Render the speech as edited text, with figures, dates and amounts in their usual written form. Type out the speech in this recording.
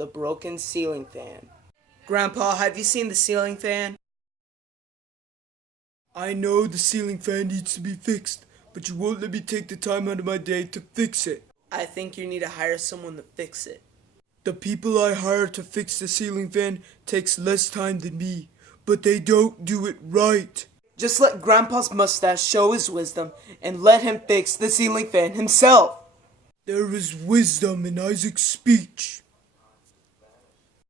the broken ceiling fan. Grandpa, have you seen the ceiling fan? I know the ceiling fan needs to be fixed, but you won't let me take the time out of my day to fix it. I think you need to hire someone to fix it. The people I hire to fix the ceiling fan takes less time than me, but they don't do it right. Just let Grandpa's mustache show his wisdom and let him fix the ceiling fan himself. There is wisdom in Isaac's speech.